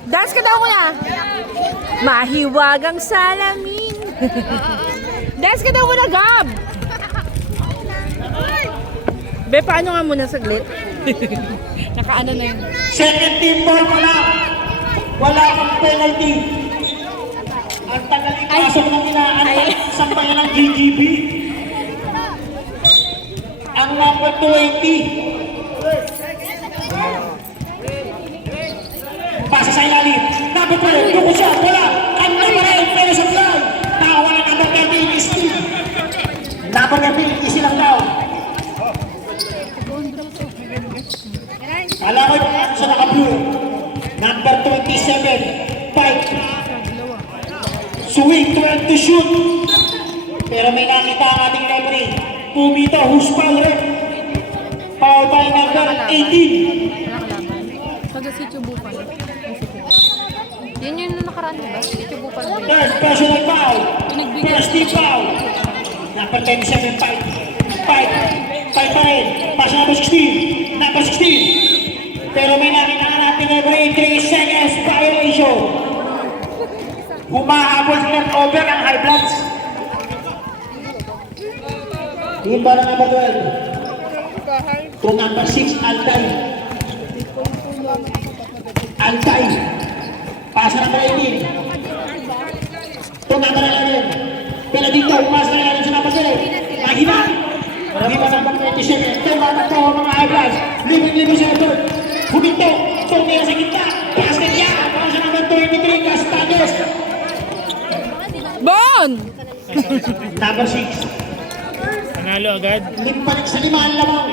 Dance ka daw muna. Mahiwagang salamin. Dance ka daw muna, Gab! Be, paano nga muna saglit? Nakaano na yun. Second team ball pa lang. Wala kang penalty. Ang tagal ipasok ng inaantay isang bayan ng GGB. Ang number 20. Pasa sa ilalim. Number 12. Duko siya. Wala. Ang number 8. Pero sa fly. Nakawala ng number 13. Steve. Number 13. Isilang daw. Alam ko yung sa naka-blue. Number 27. Fight. Swing. 12 to shoot. Pero may nakita ang ating referee. Pumito. Who's foul red? Foul by number 18. Taga si Chubupan. Yun yung nakaraan, diba? Si Chubupan. Third personal foul. First team foul. Number 27, fight. Fight. Fight pa rin. Pass number 16. Number 16. Pero may nakita ka natin every 3 seconds violation. Humahabol sila over ang high bloods. Team ba na number 12? To number 6, Altay. Altay. Pasa number 18. To number 11. Pila dito, pasa na lang sa number 7. Mahina. Hindi pa number 27. To number 2, mga high bloods. Living sa ito. Huminto. Tumira sa gitna. Pasa niya. Pasa number 23, Castaños. Bon! Number 6. Panalo agad. Limpalik sa 5 ang lamang.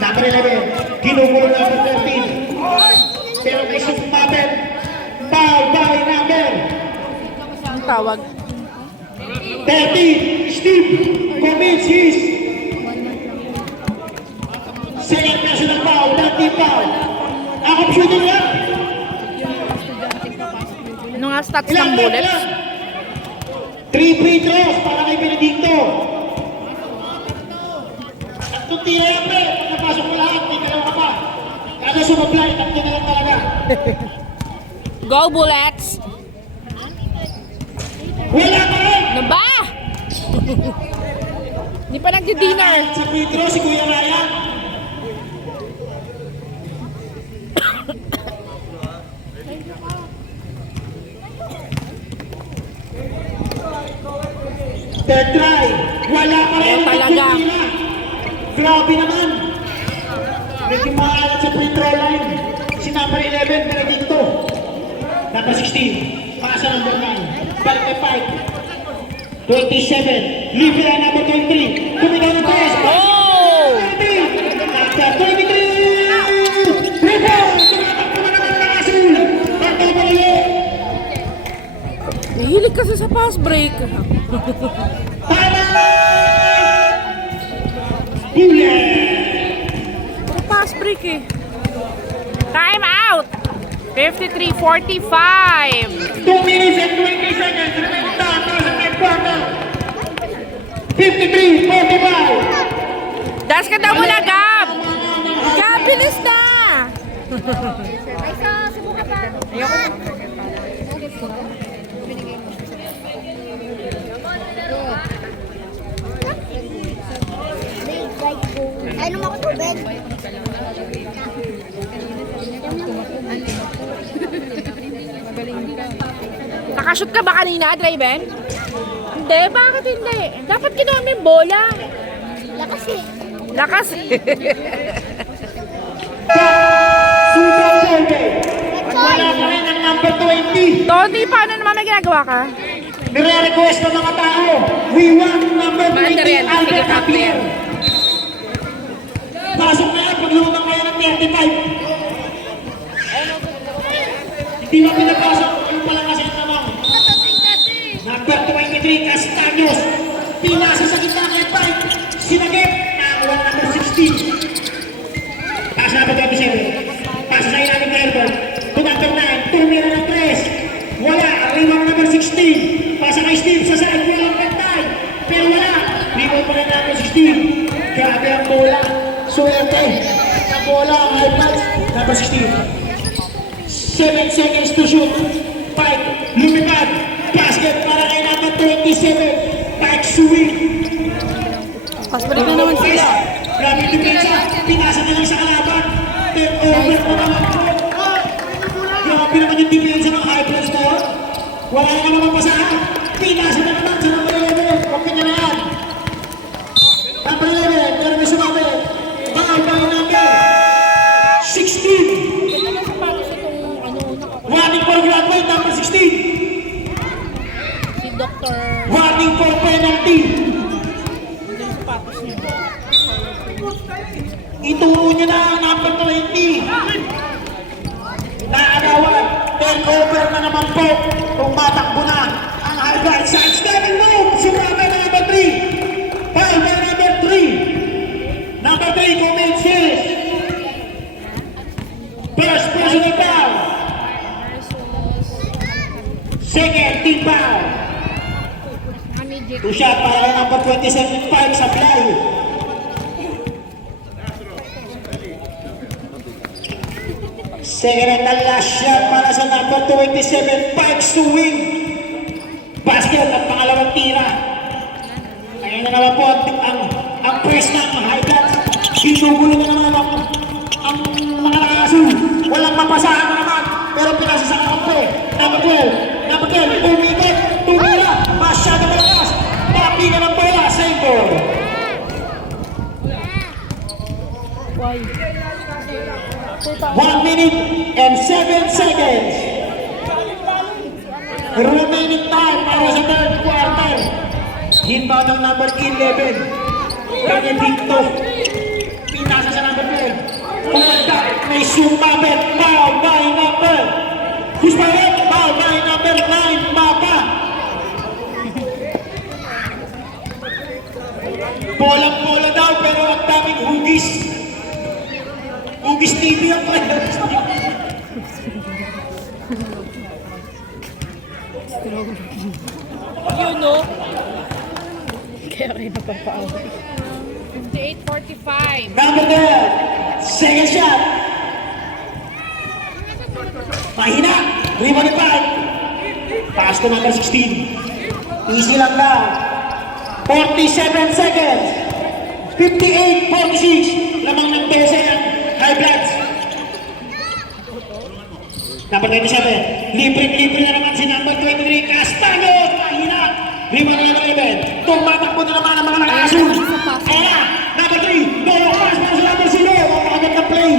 Number 11, ginugulo number 13. Pero may sumaber. Foul by number Ang tawag. 13. Steve commits his second personal foul, not team foul. Ako shooting yan. Ano nga stats ng bullets? 3 free throws para kay Benedicto. At kung tira yan, pre, pag napasok mo lahat, may dalawa ka pa. Kada sumablay, tatlo na lang talaga. Go, bullets! Wala pa rin! Ano ba? Hindi pa nagdi-dinner. Sa free throw, si Kuya Ryan. Third try. Wala pa rin. Oh, talaga. Grabe naman. Medyo maalat sa free throw line. Si number 11, Benedicto. Number 16, pasa number 9. Balik na 5. 27, Livia number 23. Kumigaw ng press. Oh! Number 23. Rebound. Tumatakbo na naman ng asul. Number 28. Mahilig kasi sa fast break. Para! Huli! Puro fast break eh. Time out! 53-45. 2 minutes and 20 seconds remaining time for the third quarter. 53-45. Das ka daw muna, Gab! Gab, bilis na! Ay, sa subukan pa. Ay, nung ako tubig. Nakashoot ka ba kanina, Draven? Hindi, bakit hindi? Dapat kinuha mo yung bola. Lakas eh. Lakas. Super Survey. Wala pa rin ang number 20. Tony, paano naman may ginagawa ka? Nire-request ng mga tao. We want number 20, Maandar yan. Sige, Albert pack Javier. Pasok na yan, paglumang kayo ng 35. Hindi ba pinapasok? Yung pala kasi ito mo. Number 23, Castaños. Pinasa sa gitna kay Pike. Sinagip. Nakakuha na number 16. Pasa na number 27. Pasa sa ilalim ng elbow. To number 9. Tumira ng 3. Wala. Ang rebound number 16. Pasa kay Steve sa side. Walang pantay. Pero wala. Rebound pa rin number 16. Grabe ang bola. Suwerte. Ang bola, ang high pass. Number 16. 7 seconds to shoot. Pike, lumipad. Basket para kay number 27. Pike swing. Pasbalik na naman sila. Grabe yung depensa. Pinasa na lang sa kalaban. Turn over pa naman. Grabe naman yung depensa ng high pass na yun. Wala na naman pasahan. Pinasa na naman sa number 11. Okay na yan. Number 11. Pero may sumabi. Foul by number 16. Ganda ng sapatos itong ano, nakakuha. Warning for graduate, number 16. Si Dr. Warning for penalty. Ganda ng sapatos niya. Ituro niya na ang number 20. Naagawan. Take over na naman po. Tumatakbo na ang high guard. Side stepping move. Sumama na number 3. Foul by number 3. Number 3 commits his first personal foul. Second team foul. Two shot para kay number 27 Pike sa fly. Second and the last shot para sa number 27 Pike swing. Basket at pangalawang tira. Ayun na naman po ang press ng high guards. Ginugulo na naman ang mga nakasul. Walang mapasahan na naman. Pero pinasa sa kampo. Number 12. Number 12. Umikot. Tumira. Masyado malakas. Tapi na ng bola. Same ball. Why? 1 minute and 7 seconds. Remaining time para sa third quarter. Hinba ng number 11. Benedicto. Pinasa sa number 12. Kumanda. May sumabit. Foul by number. Who's by it? Foul by number 9. Mapa. Bolang-bola daw pero ang daming hugis. Hugis TV ang players. Yun, no? Kaya kayo napapaawa. 58-45. Number 10. Second shot. Mahina. Rebound ni Pike. Pass to number 16. Easy lang daw. 47 seconds. 58-46. Lamang ng bese ang high bloods. Number 27. Libre-libre na naman si number 23. Castaños. Mahina. Rebound na number 11. Tumatakbo na naman ang mga nakasul. Kaya, number 3. Ball pass para sa number 0. Ang agad na play.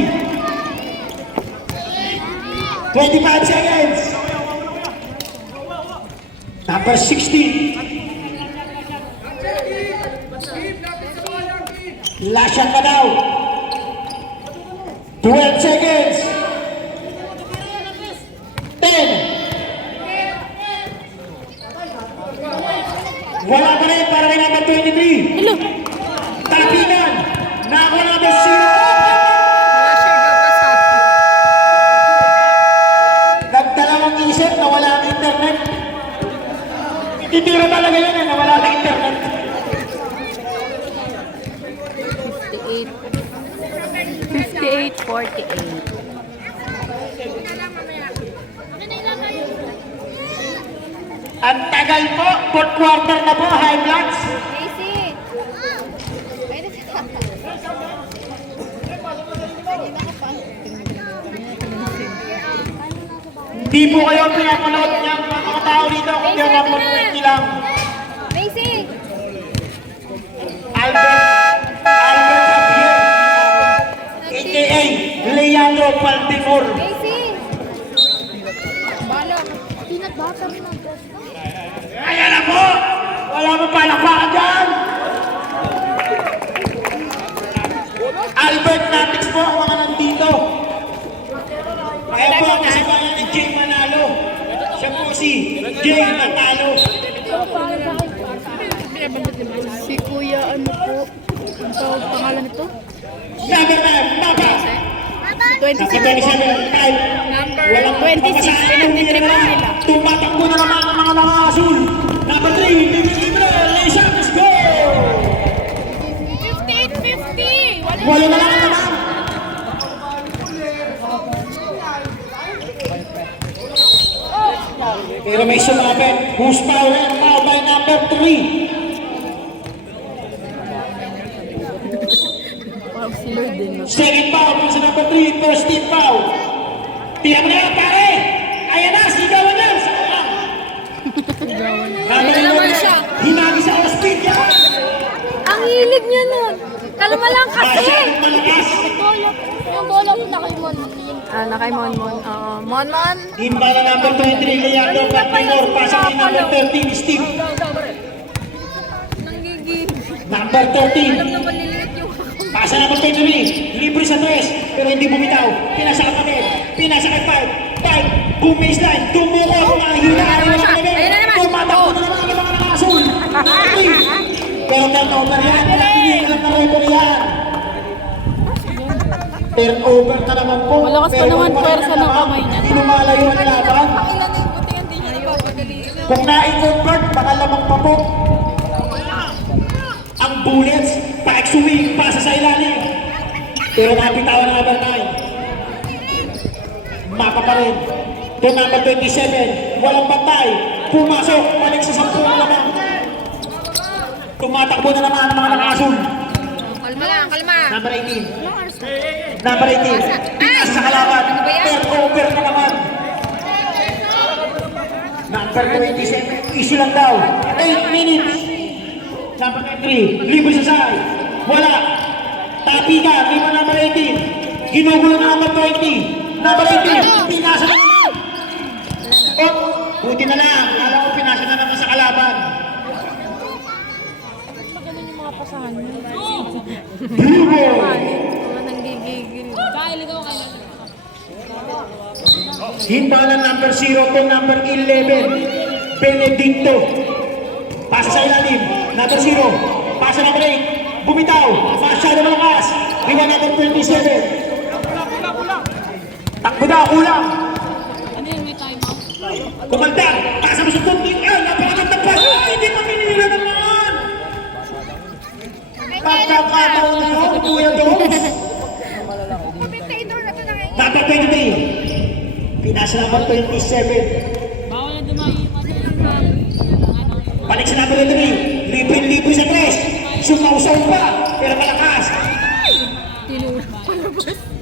25 seconds. Number 16. Last shot na daw. 12 seconds. 10. Wala pa rin para rin number 23. Hello? Tapinan. Nakakuha number 0. Nagdalawang isip na wala ang internet. Ititira talaga yun na wala ang internet. 58-48. Ang tagal po, fourth quarter na po, high bloods. Casey. Pwede ka. Hindi po kayo pinapanood niya mga tao dito kung yung number 20 lang. Casey. Albert Javier, a.k.a. Leandro Baltimore. Casey. Balak. Peanut butter na. Ayan na po! Wala mo palakpakan dyan! Albert Natix po ang mga nandito. Kaya po ang kasabayan ni Jay Manalo. Siya po si Jay Matalo. Si Kuya, ano po? Ang tawag pangalan nito? Number 9, Papa! 26 Number po. 27, Kyle. Number Walang 26, pinagtitripan nila. Tumatakbo na naman ang mga nakasul. Number 3, Bibig Libre, Lisa, let's go! 58-50. Walo na lang naman. Pero may sumabit. Who's power and foul by number 3. Second foul para sa number 3. First team foul. Tiyan mo na yan, pare. Ayan na, sigawan na. Sayang. Ito naman siya. Hinagi sa ospid yan. Ang hilig niya nun. Kalma lang kasi. Masyadong malakas. Yung bola ko na kay Mon. Ah, na kay Monmon. Oo, Monmon. Timba na number 23, Leandro Patinor. Pasa kay number 13, Steve. Nanggigil. Number 13. Alam na maliliit yung Pasa number 23. Libre sa 3, pero hindi bumitaw. Pinasa ka kami. Pinasa kay 5. 5. Boom baseline. Tumuko. Tumahilaan na naman kami. Ayun na naman. Tumatakbo na naman ang mga nakasul. Pero turnover yan. Hindi lang na referee yan. Turnover ka naman po. Malakas pa Pero naman kung pwersa ng kamay niya. Lumalayo ang laban. Kung na-convert, baka lamang pa po. Ang bullets, pa-exuwing, pasa sa ilalim. Pero napitawan ng number 9. Mapa pa rin. To number 27, walang bantay. Pumasok, balik sa 10 lamang. Tumatakbo na naman ang mga nakasul. Kalma lang, kalma. Number 18. Number 18. Pinas sa kalaban. Turnover na naman. Number 27. Issue lang daw. 8 minutes. Number 23. Libre sa side. Wala. Tapi ka. Lima number 18. Ginugulo na number 20. Number 18. Pinasa na naman. Oh, buti na lang. Kala ko pinasa na naman sa kalaban. Magaling yung mga pasahan niya. Bruno. Nanggigigil. Himbalan number 0 to number 11. Benedicto. Pasa sa ilalim. Number 0. Pasa number 8. Bumitaw. Masyado malakas. Iwan number 27. Takbo na. Kulang. Kumandang. Pasa mo sa tuntin. Napakaganda pa. Hindi pa pinila naman. Pagkakataon na yun. Kuya Dogs. Number 23. Pinasa number 27. Balik sa number 3. Libre-libre sa 3. Sumausaw pa. Pero malakas.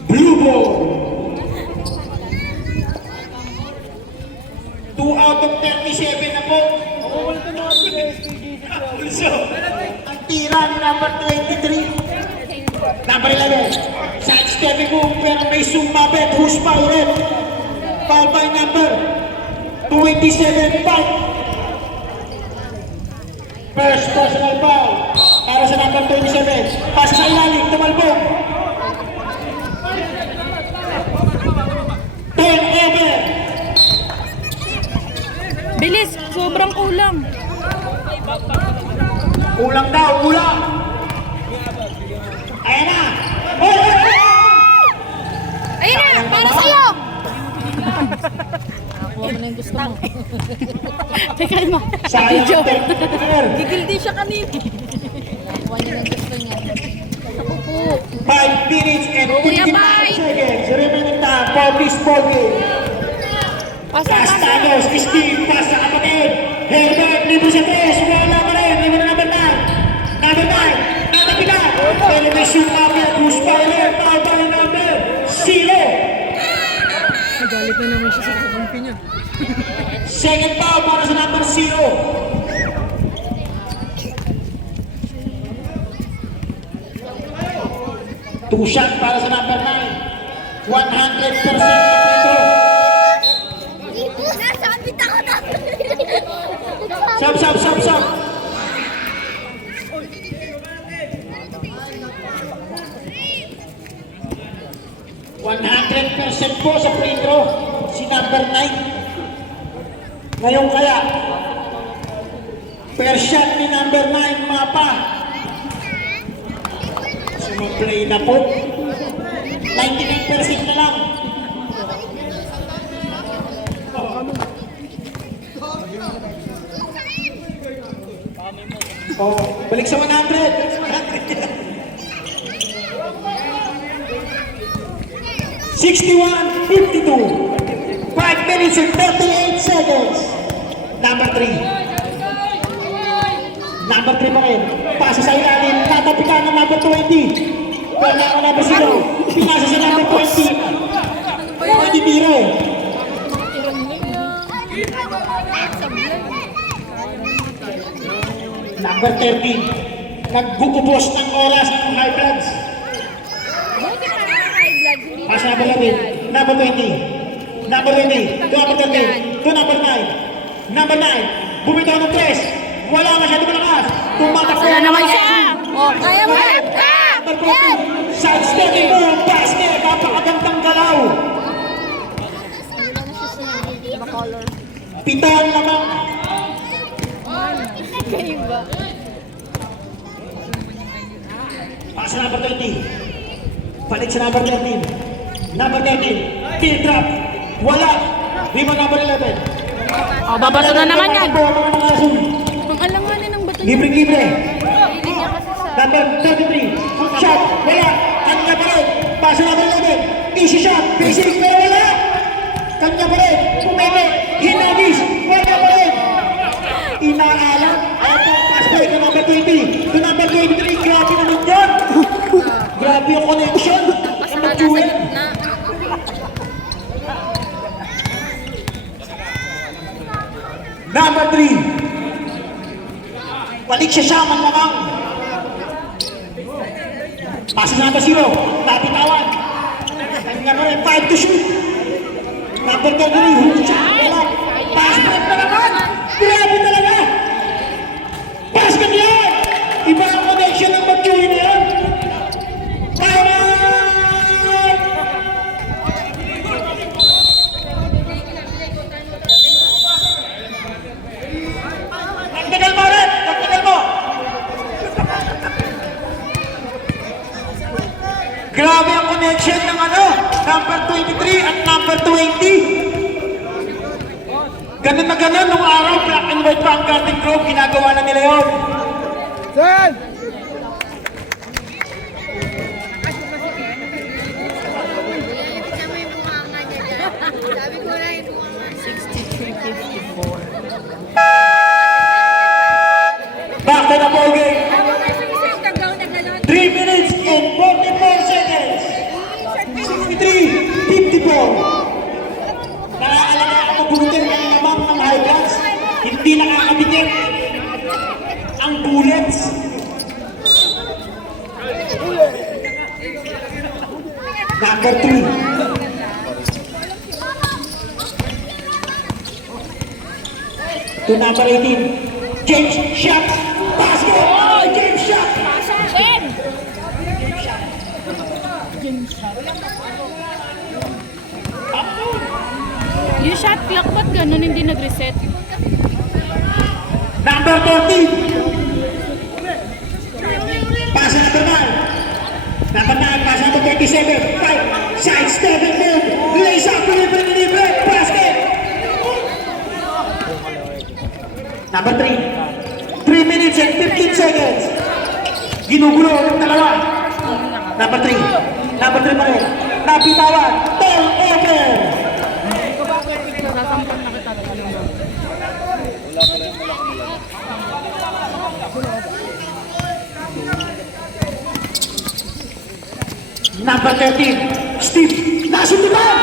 Blue ball. 2 out of 37 na po. So, ang tira ni number 23. Number 11. Sidestepping move pero may sumabit. Who's foul red? Foul by number 27. Foul. First personal foul. Para sa number 27. Pasa sa ilalim. Tumalbog. Turnover. Bilis! Sobrang kulang. Kulang daw. Kulang. Ayan na. Oh! Ayun na, para sa'yo. Nakuha mo na yung gusto mo. Teka naman. Sayang ang turnover. Gigildi siya kanina. Nakuha niya yung gusto niya. Ako po. 5 minutes and Kuya, 55 bye. seconds. Remaining time for this ball game. Castanos, Steve, pasa kapatid. Herbert, libre sa 3. Wala pa rin. Libre na number 9. Number 9. Natapitan. Pero may shoot kapit. Who's fire? Foul by number 0. Nagalit na naman siya sa kakampi niya. Second foul para sa number 0. Two shot para sa number 9. 100% na Nasaan kita ko na? Sab, sab, sab, sab. %100% po sa free throw si number 9. Ngayon kaya per shot ni number 9 mapa. Sumaplay na po. 99% na lang. Oh, balik sa 100. 61-52. 5 minutes and 38 seconds. Number 3. Number 3 pa rin. Pasa sa ilalim. Tatapikan ng number 20. Wala ka number 0. Pinasa sa number 20. Pwede tiro. Number 13. Nagugubos ng oras ng high bloods. Pasa number 11. Number 20. Number 20. To number 13. To number 9. Number 9. Bumitaw ng press. Wala masyado malakas. Tumatakbo. Wala naman siya. Oh, kaya mo yan. Number 14. Side stepping move. Basket. Napakagandang galaw. Pitan lamang. Pasa number 20. Balik sa number 13. Number 13. Pin drop. Wala. Rebound number 11. O, babato na naman yan. Ang alanganin ng bato niya. Libre-libre. Hindi niya kasi sa... Number 33. Shot. Wala. Kanya pa rin. Pasa number 11. Easy shot. Basic. Pero wala. Kanya pa rin. Pumeme. Hinagis. Wala pa rin. Inaalam. Ito. Pass play ka number 20. To number 23. Grabe naman yun. Grabe yung connection. Ang mag-duel. Number 3. Balik siya siya, manlamang. Pasa sa number 0. Napitawan. Kanya pa rin. 5 to shoot. Number 33. Hook shot. Wala. Pass break na naman. Grabe talaga. Basket yan. Iba ang connection ng mag-duel na yan. Tagtagal mo rin! Tagtagal mo! Grabe ang connection ng number 23 at number 20. Ganun na ganun, nung araw, black and white pa ang Garden Grove, ginagawa na nila yun. Saan? Sabi ko na yung Back to the ball game. 3 minutes and 44 seconds. 63-54. Naaalala ako bunutin ng lamang ng high bloods. Hindi nakakabitin ang bullets. Number 3. To number 18. James shot. Basket. Oh, James shot. Yung shot clock, ba't ganun hindi nag-reset? Number 13. Pasa number 9. Number 9, pasa number 37. 5. Side step and move. Lays up, libre. Basket. Number 3. 3 minutes and 15 seconds. Ginugulo ng dalawa. Number 3. Number 3 pa rin. Napitawan. Turnover. Number 13, Steve, nasubutan!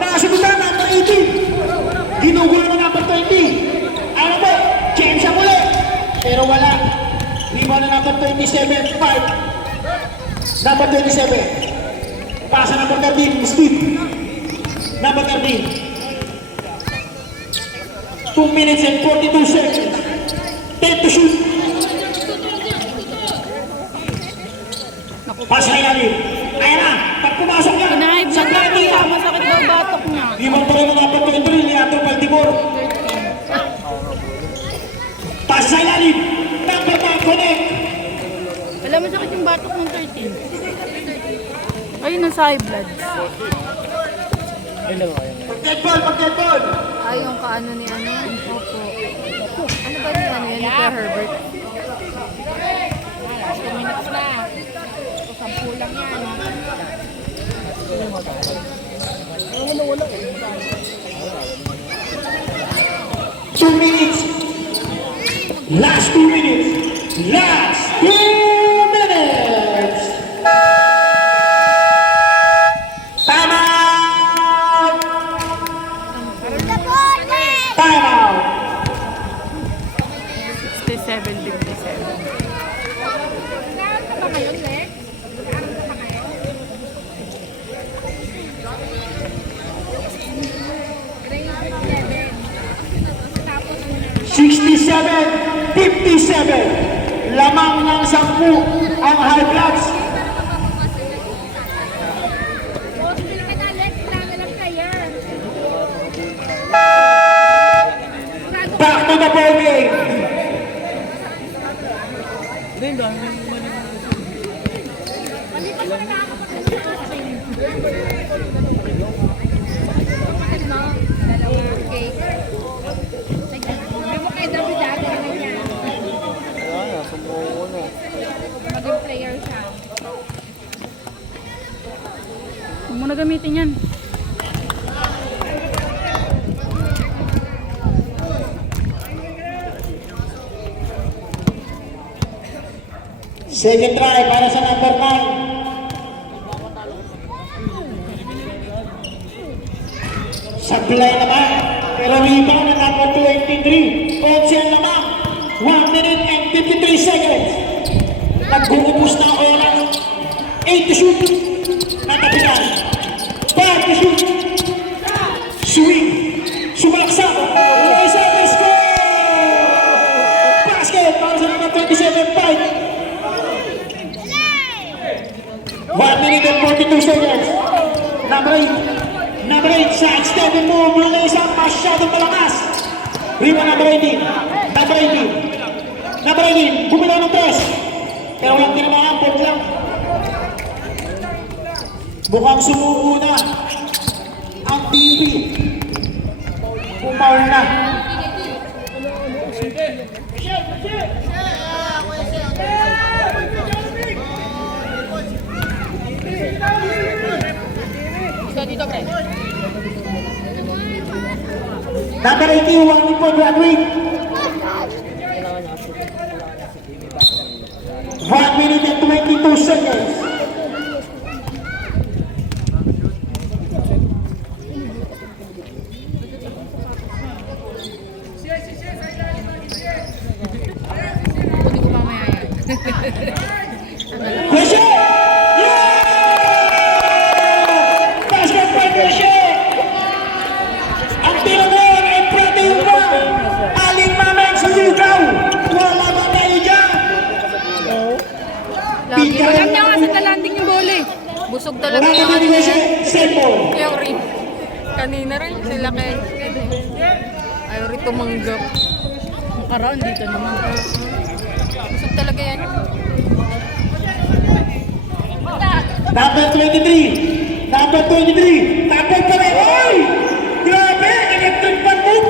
Nasubutan, number 18. Ginugulo ng number 20. Ano ba? James siya muli. Pero wala. Rebound na number 27, 5. Number 27. Pasa number 13, Steve. Number 13. 2 minutes and 42 seconds. 10 to shoot. Pasa na ilalim. Ayan na. Pag pumasok yan. Pinahive Sa na plati. niya. Masakit daw batok niya. Limang pa rin ang number 23 ni Andrew Baltimore. Pasa sa ilalim. Number 9 connect. Alam mo sakit yung batok ng 13. Ayun, nasa high blood. Pag-dead ball. Ay, yung kaano ni ano. Opo. Ano ba ni ano yan? Ni Kuya Herbert? 2 minutes na. 10 lang yan. Two minutes. Last 2 minutes. Last 2 minutes. Time out. Time out. 67-57. Sixty-seven, 57. Lamang ng 10 ang high bloods. Back to the ball game. Maging player siya. Huwag mo na gamitin yan. Second try para sa number 9. Sablay naman, pero rebound na number 23. Onsen naman, 1 minute and 53 seconds. Nagbuubos na ang oras. 8 to shoot. Natapitan. 5 to shoot. Swing. Sumaksak. Isa na score! Basket para sa number 27. 1 minute and 42 seconds. Number 8 sa extended move mula isang masyadong malakas. Rebound number 18. Number 18, bumilaw ng 3. Pero walang tinamaan, port lang. Mukhang sumuko na ang TV. Pumaul na. Number 81 po, graduate. 1 minute and 22 seconds. Kunin ko mamaya yan. Question! Yeah! Basket by question! Ang tira ngayon ay pwede yung one. Aling mamang sa ligaw. Wala ba tayo dyan? Lagi. Alam niya nga sa talanding yung bola eh. Busog talaga Wala yung ba ano tayo na siya? yan. Simple. Yung rin. Kanina rin sila kay... Ayaw rin tumanggap. Ang karaan dito naman. Busog talaga yan. Number 23. Number 23. Number pa rin. Oy! Grabe! Electric fan move!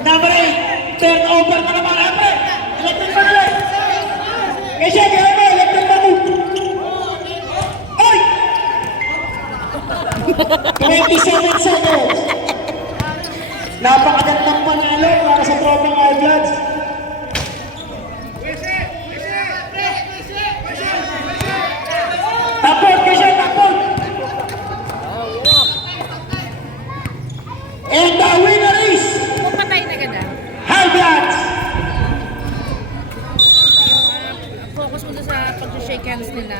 Number 8. Turn over ka naman, Apre! Electric fan ulit! Kasi gaya mo, electric fan move! Oy! 27 seconds. Napakagandang panalo para sa tropang High Bloods. Tapos, kasi tapos. And the winner is Patay na ganda. High Bloods. Focus mo doon sa pag-shake hands nila.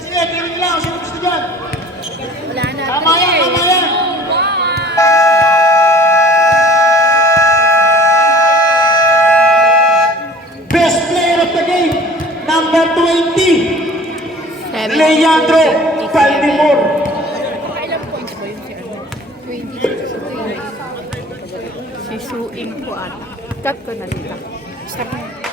Sige, tirin lang. Sino gusto dyan? Wala na. Tama yan, tama yan. Best player of the game, number 20, Leandro Valdemor. Kailan points ba yun si ano? 20. Si Suing po ata. Cut ko na dito. Stop mo.